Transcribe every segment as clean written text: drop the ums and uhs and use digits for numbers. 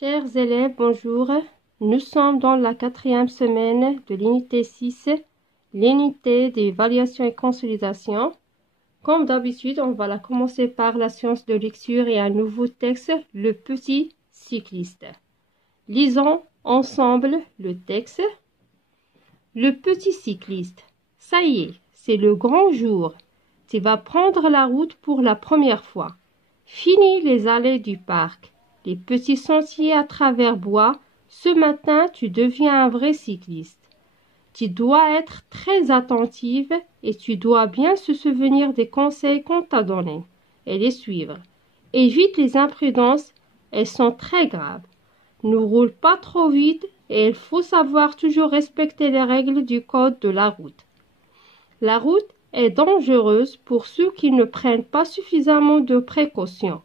Chers élèves, bonjour. Nous sommes dans la 4e semaine de l'unité 6, l'unité d'évaluation et consolidation. Comme d'habitude, on va commencer par la séance de lecture et un nouveau texte, le petit cycliste. Lisons ensemble le texte. Le petit cycliste. Ça y est, c'est le grand jour. Tu vas prendre la route pour la première fois. Fini les allées du parc, les petits sentiers à travers bois. Ce matin, tu deviens un vrai cycliste. Tu dois être très attentive et tu dois bien se souvenir des conseils qu'on t'a donnés et les suivre. Évite les imprudences, elles sont très graves. Ne roule pas trop vite et il faut savoir toujours respecter les règles du code de la route. La route est dangereuse pour ceux qui ne prennent pas suffisamment de précautions.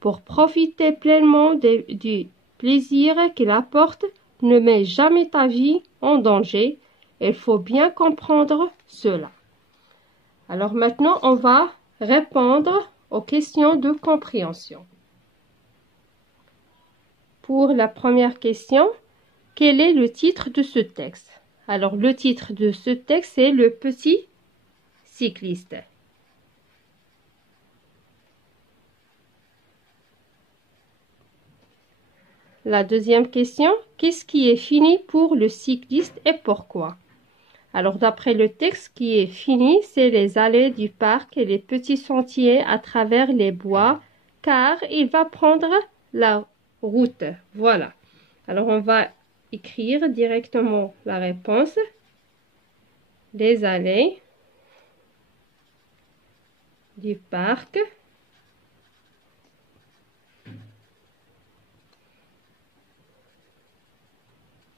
Pour profiter pleinement du plaisir qu'il apporte, ne mets jamais ta vie en danger. Il faut bien comprendre cela. Alors maintenant, on va répondre aux questions de compréhension. Pour la première question, quel est le titre de ce texte? Alors, le titre de ce texte est Le petit cycliste. La deuxième question, qu'est-ce qui est fini pour le cycliste et pourquoi? Alors, d'après le texte, ce qui est fini, c'est les allées du parc et les petits sentiers à travers les bois, car il va prendre la route. Voilà. Alors, on va écrire directement la réponse. Les allées du parc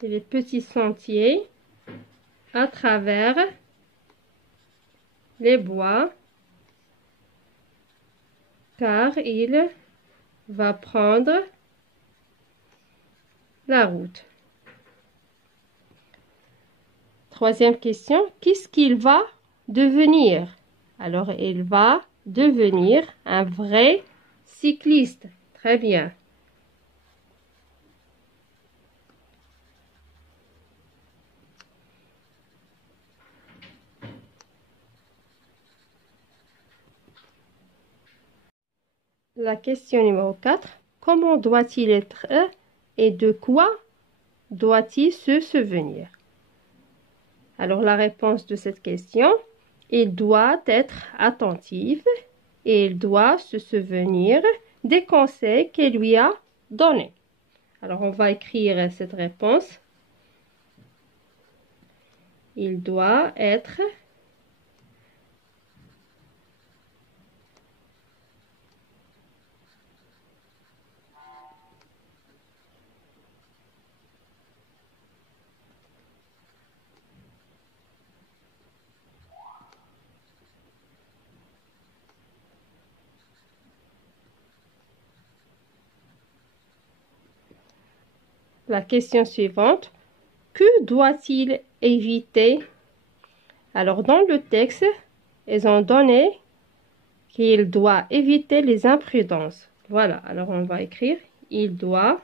et les petits sentiers à travers les bois, car il va prendre la route. Troisième question, qu'est-ce qu'il va devenir? Alors, il va devenir un vrai cycliste. Très bien. La question numéro 4. Comment doit-il être et de quoi doit-il se souvenir? Alors, la réponse de cette question, il doit être attentif et il doit se souvenir des conseils qu'elle lui a donnés. Alors, on va écrire cette réponse. Il doit être la question suivante. Que doit-il éviter? Alors, dans le texte, ils ont donné qu'il doit éviter les imprudences. Voilà, alors on va écrire. Il doit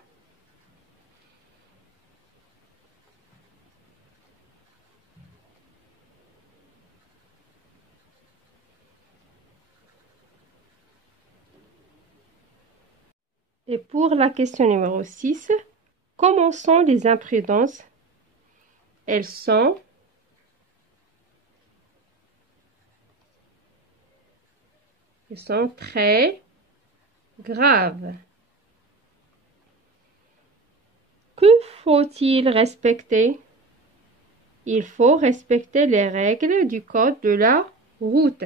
Et pour la question numéro 6, comment sont les imprudences? Elles sont très graves. Que faut-il respecter? Il faut respecter les règles du code de la route.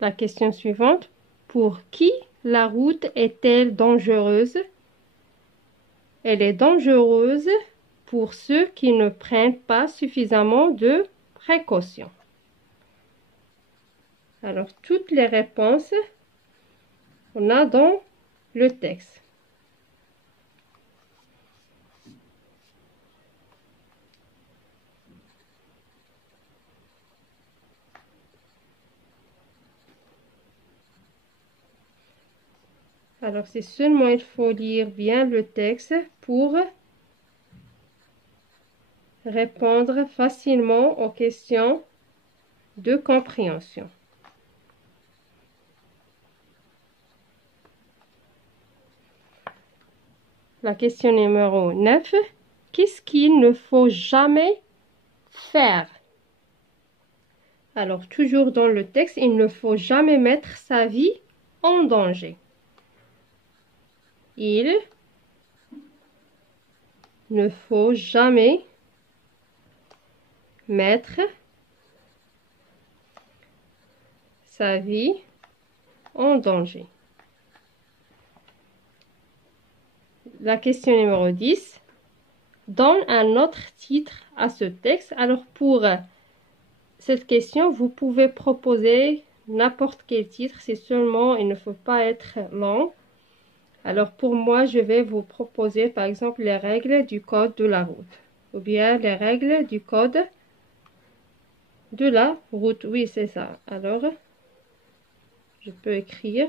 La question suivante. Pour qui la route est-elle dangereuse? Elle est dangereuse pour ceux qui ne prennent pas suffisamment de précautions. Alors, toutes les réponses on a dans le texte. Alors, c'est seulement, il faut lire bien le texte pour répondre facilement aux questions de compréhension. La question numéro 9. Qu'est-ce qu'il ne faut jamais faire? Alors, toujours dans le texte, il ne faut jamais mettre sa vie en danger. Il ne faut jamais mettre sa vie en danger. La question numéro 10. Donne un autre titre à ce texte. Alors, pour cette question, vous pouvez proposer n'importe quel titre. C'est seulement, il ne faut pas être long. Alors, pour moi, je vais vous proposer, par exemple, les règles du code de la route. Ou bien les règles du code de la route. Oui, c'est ça. Alors, je peux écrire.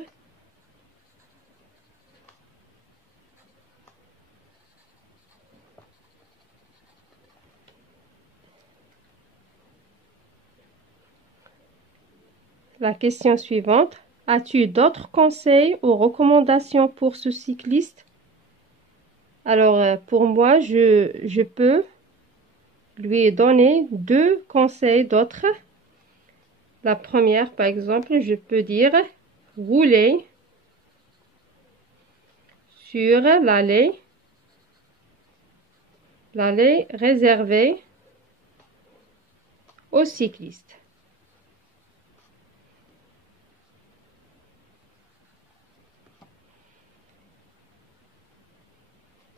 La question suivante. As-tu d'autres conseils ou recommandations pour ce cycliste? Alors, pour moi, je peux lui donner 2 conseils d'autres. La première, par exemple, je peux dire rouler sur l'allée réservée aux cyclistes.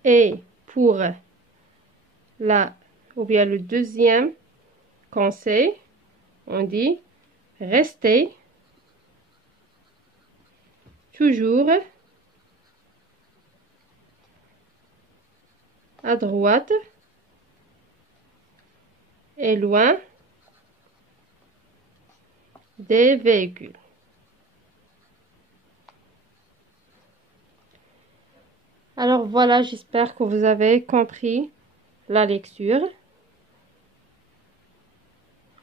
Et pour ou bien le deuxième conseil, on dit restez toujours à droite et loin des véhicules. Alors voilà, j'espère que vous avez compris la lecture.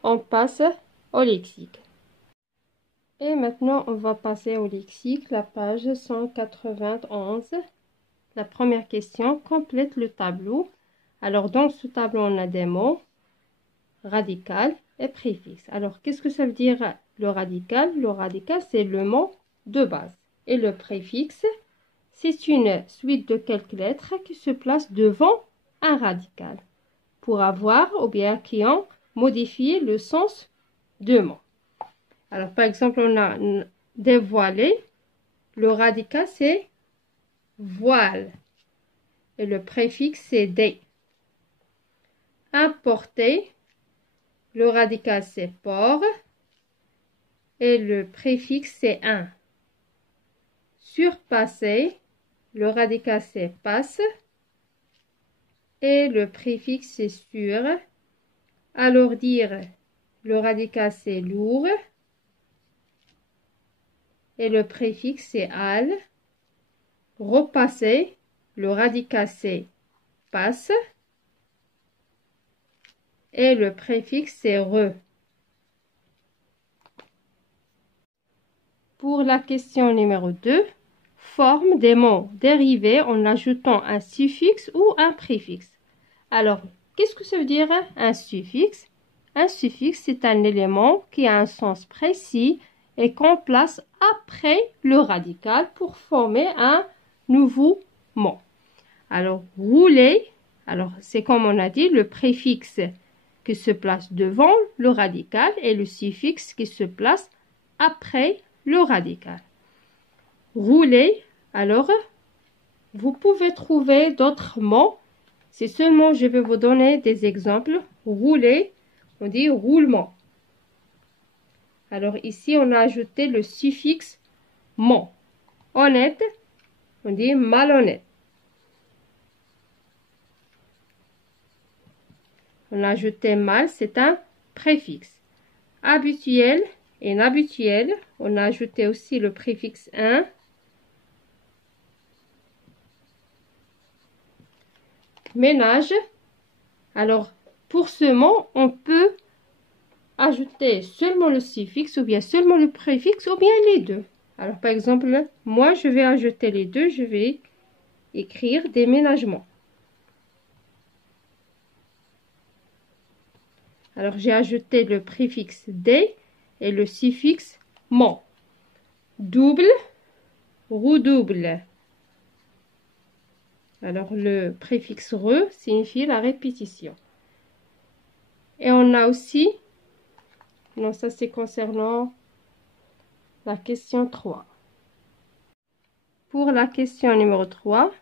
On passe au lexique. Et maintenant, on va passer au lexique, la page 191. La première question, complète le tableau. Alors, dans ce tableau, on a des mots, radical et préfixe. Alors, qu'est-ce que ça veut dire le radical? Le radical, c'est le mot de base. Et le préfixe, c'est une suite de quelques lettres qui se placent devant un radical pour avoir ou bien qui ont modifié le sens de mot. Alors, par exemple, on a dévoilé. Le radical, c'est voile. Et le préfixe, c'est des. Importer. Le radical, c'est port. Et le préfixe, c'est un. Surpasser. Le radical, c'est passe. Et le préfixe, c'est sur. Alourdir. Le radical, c'est lourd. Et le préfixe, c'est al. Repasser. Le radical, c'est passe. Et le préfixe, c'est re. Pour la question numéro 2, forme des mots dérivés en ajoutant un suffixe ou un préfixe. Alors, qu'est-ce que ça veut dire un suffixe? Un suffixe, c'est un élément qui a un sens précis et qu'on place après le radical pour former un nouveau mot. Alors, rouler, alors c'est comme on a dit, le préfixe qui se place devant le radical et le suffixe qui se place après le radical. Rouler, alors, vous pouvez trouver d'autres mots. C'est seulement, je vais vous donner des exemples. Rouler, on dit roulement. Alors ici, on a ajouté le suffixe ment. Honnête, on dit malhonnête. On a ajouté mal, c'est un préfixe. Habituel et inhabituel, on a ajouté aussi le préfixe un. Ménage. Alors, pour ce mot, on peut ajouter seulement le suffixe ou bien seulement le préfixe ou bien les deux. Alors, par exemple, moi, je vais ajouter les deux. Je vais écrire déménagement. Alors, j'ai ajouté le préfixe des et le suffixe mon. Double, redouble. Alors, le préfixe re signifie la répétition. Et on a aussi, non, ça c'est concernant la question 3. Pour la question numéro 3,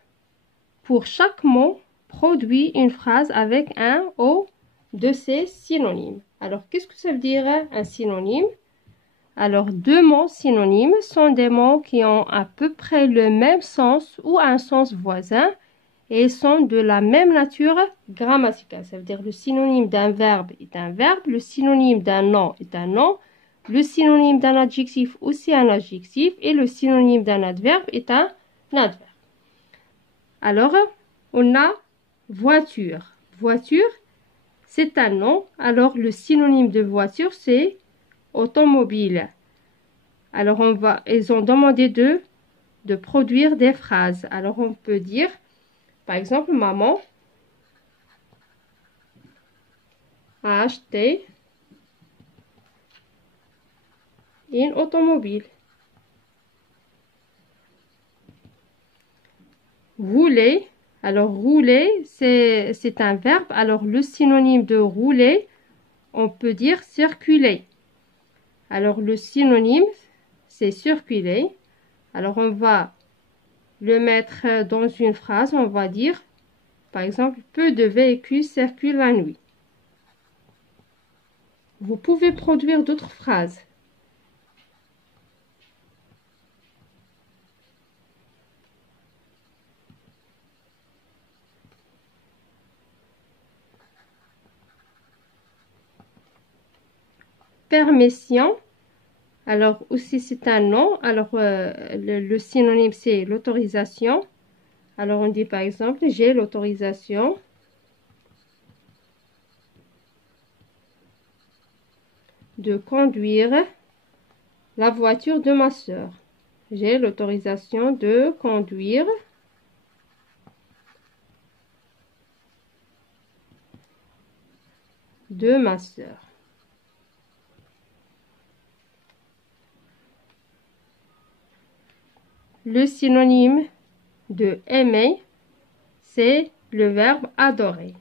pour chaque mot, produit une phrase avec un ou de ses synonymes. Alors, qu'est-ce que ça veut dire un synonyme? Alors, deux mots synonymes sont des mots qui ont à peu près le même sens ou un sens voisin et sont de la même nature grammaticale. Ça veut dire le synonyme d'un verbe est un verbe, le synonyme d'un nom est un nom, le synonyme d'un adjectif aussi un adjectif et le synonyme d'un adverbe est un adverbe. Alors, on a voiture. Voiture, c'est un nom. Alors, le synonyme de voiture, c'est automobile. Alors, ils ont demandé de produire des phrases. Alors, on peut dire, par exemple, maman a acheté une automobile. Rouler. Alors, rouler, c'est un verbe. Alors, le synonyme de rouler, on peut dire circuler. Alors, le synonyme, c'est circuler. Alors, on va le mettre dans une phrase. On va dire, par exemple, peu de véhicules circulent la nuit. Vous pouvez produire d'autres phrases. Permission. Alors, aussi, c'est un nom. Alors, le synonyme, c'est l'autorisation. Alors, on dit par exemple, j'ai l'autorisation de conduire la voiture de ma soeur. J'ai l'autorisation de conduire de ma soeur. Le synonyme de aimer, c'est le verbe adorer.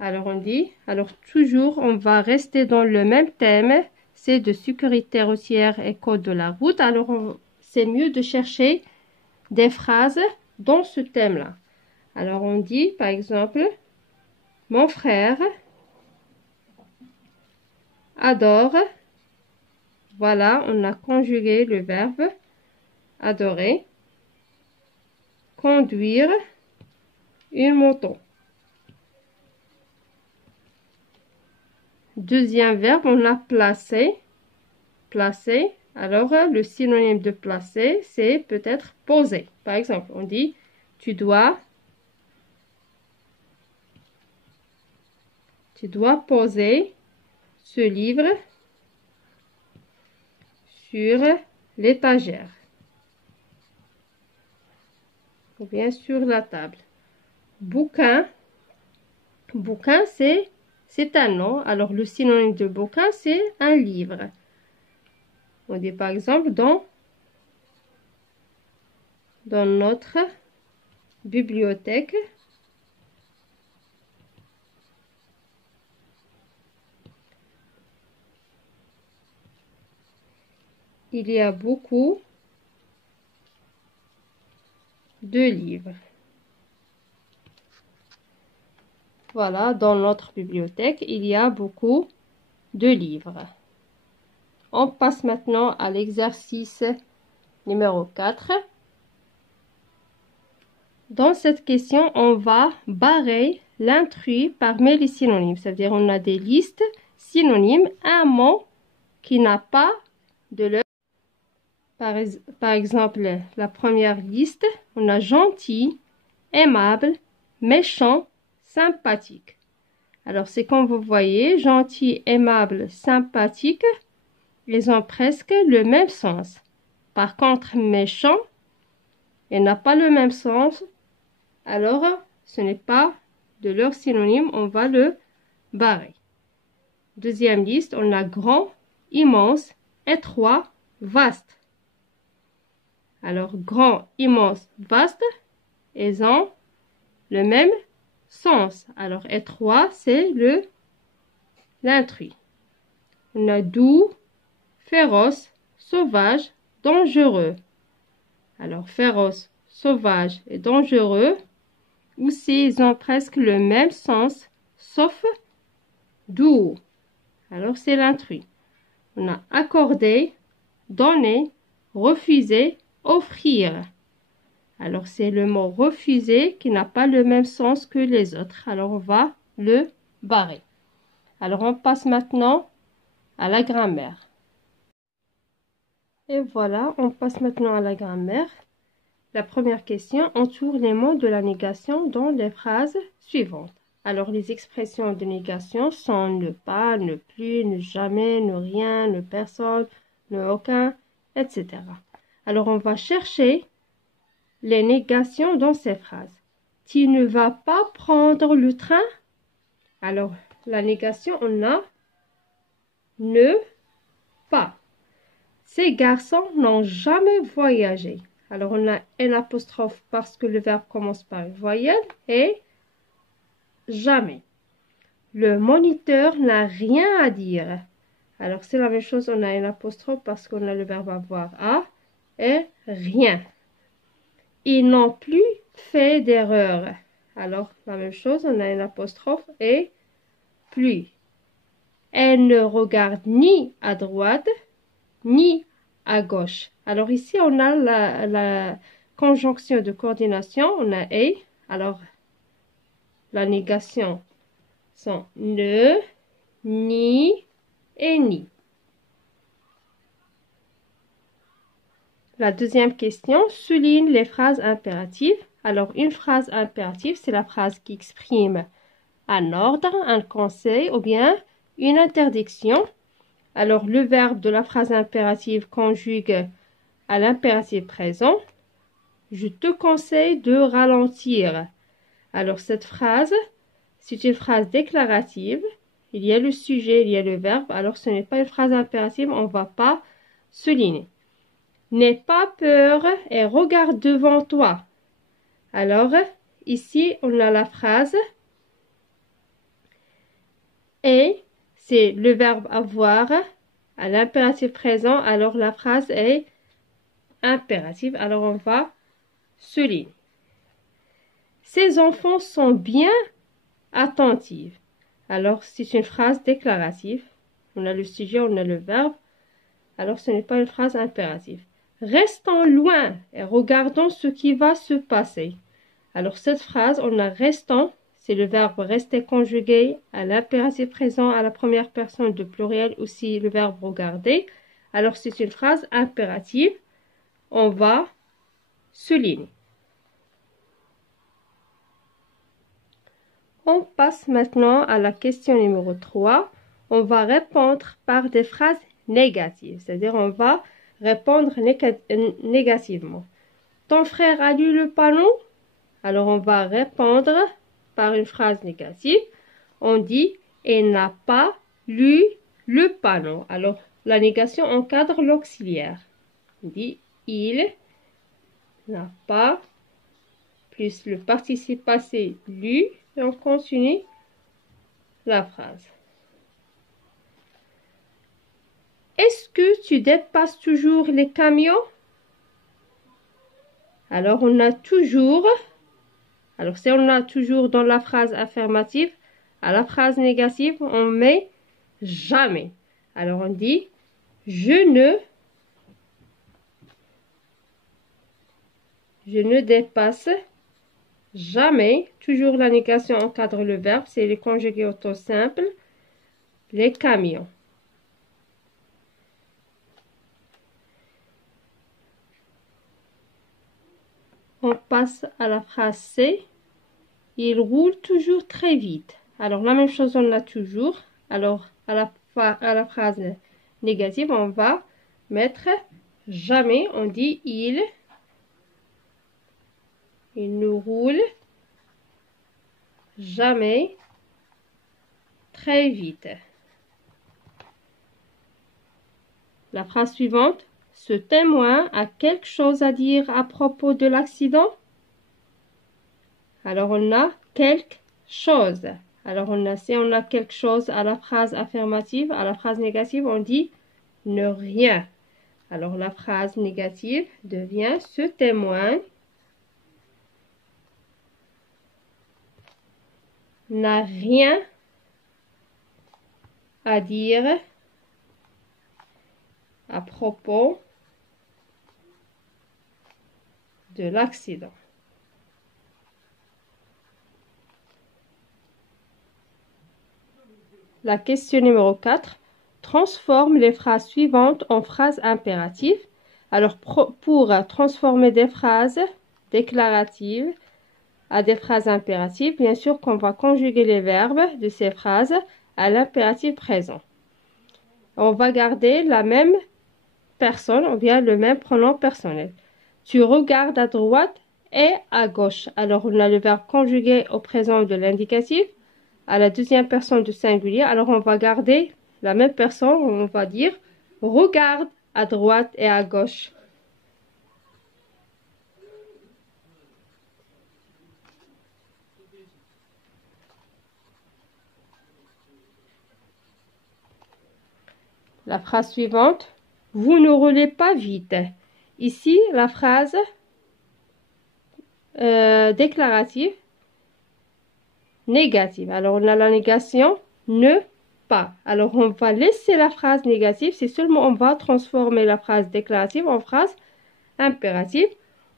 Alors on dit, alors toujours on va rester dans le même thème, c'est de sécurité routière et code de la route. Alors c'est mieux de chercher des phrases dans ce thème-là. Alors on dit par exemple, mon frère adore. Voilà, on a conjugué le verbe adorer. Conduire une moto. Deuxième verbe, on a placer. Placer. Alors, le synonyme de placer, c'est peut-être poser. Par exemple, on dit, tu dois poser ce livre sur l'étagère. Ou bien sur la table. Bouquin. Bouquin, c'est un nom. Alors, le synonyme de bouquin, c'est un livre. On dit par exemple dans notre bibliothèque, il y a beaucoup de livres. Voilà, dans notre bibliothèque, il y a beaucoup de livres. On passe maintenant à l'exercice numéro 4. Dans cette question, on va barrer l'intrus parmi les synonymes. C'est-à-dire, on a des listes synonymes, un mot qui n'a pas de leur. Par exemple, la première liste, on a gentil, aimable, méchant, sympathique. Alors, c'est comme vous voyez, gentil, aimable, sympathique, ils ont presque le même sens. Par contre, méchant, il n'a pas le même sens. Alors, ce n'est pas de leur synonyme, on va le barrer. Deuxième liste, on a grand, immense, étroit, vaste. Alors, grand, immense, vaste, ils ont le même sens. Alors, étroit, c'est l'intrus. On a doux, féroce, sauvage, dangereux. Alors, féroce, sauvage et dangereux, aussi, ils ont presque le même sens, sauf doux. Alors, c'est l'intrus. On a accordé, donner, refuser, offrir. Alors, c'est le mot refuser qui n'a pas le même sens que les autres. Alors, on va le barrer. Alors, on passe maintenant à la grammaire. Et voilà, on passe maintenant à la grammaire. La première question entoure les mots de la négation dans les phrases suivantes. Alors, les expressions de négation sont ne pas, ne plus, ne jamais, ne rien, ne personne, ne aucun, etc. Alors, on va chercher les négations dans ces phrases. Tu ne vas pas prendre le train? Alors, la négation, on a ne pas. Ces garçons n'ont jamais voyagé. Alors, on a un apostrophe parce que le verbe commence par une voyelle et jamais. Le moniteur n'a rien à dire. Alors, c'est la même chose, on a un apostrophe parce qu'on a le verbe avoir à et rien. Ils n'ont plus fait d'erreur. Alors, la même chose, on a un apostrophe et plus. Elle ne regarde ni à droite, ni à gauche. Alors ici, on a la conjonction de coordination, on a et. Alors, la négation sont ne, ni et ni. La deuxième question souligne les phrases impératives. Alors, une phrase impérative, c'est la phrase qui exprime un ordre, un conseil ou bien une interdiction. Alors, le verbe de la phrase impérative conjugue à l'impératif présent. Je te conseille de ralentir. Alors, cette phrase, c'est une phrase déclarative. Il y a le sujet, il y a le verbe. Alors, ce n'est pas une phrase impérative, on ne va pas souligner. N'aie pas peur et regarde devant toi. Alors, ici, on a la phrase et c'est le verbe avoir à l'impératif présent. Alors, la phrase est impérative. Alors, on va souligner. Ces enfants sont bien attentifs. Alors, c'est une phrase déclarative. On a le sujet, on a le verbe. Alors, ce n'est pas une phrase impérative. Restons loin et regardons ce qui va se passer. Alors, cette phrase, on a restons, c'est le verbe rester conjugué à l'impératif présent à la première personne de pluriel, aussi le verbe regarder. Alors, c'est une phrase impérative. On va souligner. On passe maintenant à la question numéro 3. On va répondre par des phrases négatives, c'est-à-dire on va répondre négativement. Ton frère a lu le panneau? Alors on va répondre par une phrase négative. On dit il n'a pas lu le panneau. Alors la négation encadre l'auxiliaire. On dit il n'a pas plus le participe passé lu et on continue la phrase. Est-ce que tu dépasses toujours les camions? Alors, on a toujours. Alors, si on a toujours dans la phrase affirmative, à la phrase négative, on met jamais. Alors, on dit je ne dépasse jamais. Toujours la négation encadre le verbe, c'est les conjugués au temps simple. Les camions. On passe à la phrase C. Il roule toujours très vite. Alors, la même chose, on a toujours. Alors, à la phrase négative, on va mettre jamais. On dit il ne roule jamais très vite. La phrase suivante. Ce témoin a quelque chose à dire à propos de l'accident? Alors, on a quelque chose. Alors, si on a quelque chose à la phrase affirmative, à la phrase négative, on dit ne rien. Alors, la phrase négative devient ce témoin n'a rien à dire à propos de l'accident. La question numéro 4. Transforme les phrases suivantes en phrases impératives. Alors, pour transformer des phrases déclaratives à des phrases impératives, bien sûr qu'on va conjuguer les verbes de ces phrases à l'impératif présent. On va garder la même personne ou bien le même pronom personnel. Tu regardes à droite et à gauche. Alors, on a le verbe conjugué au présent de l'indicatif à la deuxième personne du singulier. Alors, on va garder la même personne. On va dire regarde à droite et à gauche. La phrase suivante. Vous ne roulez pas vite. Ici, la phrase déclarative négative. Alors, on a la négation ne pas. Alors, on va laisser la phrase négative. C'est seulement on va transformer la phrase déclarative en phrase impérative.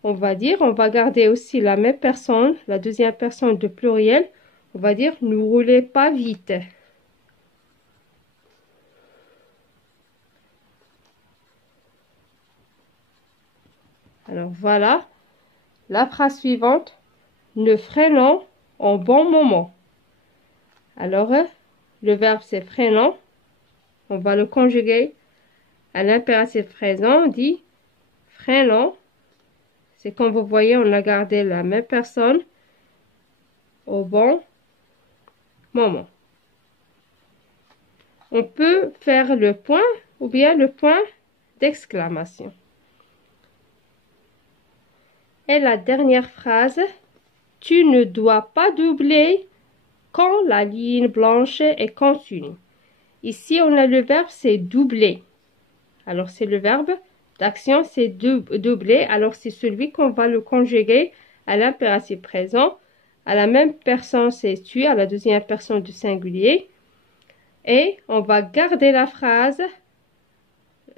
On va dire, on va garder aussi la même personne, la deuxième personne de pluriel. On va dire ne roulez pas vite. Alors, voilà. La phrase suivante. Ne freinons en bon moment. Alors, le verbe c'est freinons. On va le conjuguer à l'impératif présent. On dit freinons. C'est comme vous voyez, on a gardé la même personne au bon moment. On peut faire le point ou bien le point d'exclamation. Et la dernière phrase. Tu ne dois pas doubler quand la ligne blanche est continue. Ici, on a le verbe, c'est doubler. Alors, c'est le verbe d'action, c'est doubler. Alors, c'est celui qu'on va le conjuguer à l'impératif présent. À la même personne, c'est tu, à la deuxième personne du singulier. Et on va garder la phrase.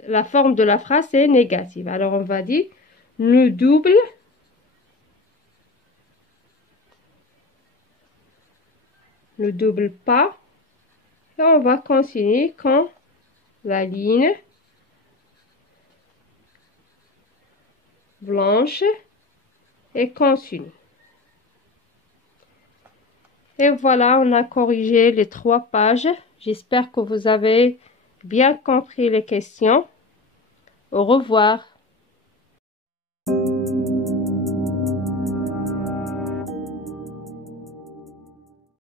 La forme de la phrase, c'est négative. Alors, on va dire, ne double ne double pas. Et on va continuer quand la ligne blanche est continue. Et voilà, on a corrigé les 3 pages. J'espère que vous avez bien compris les questions. Au revoir.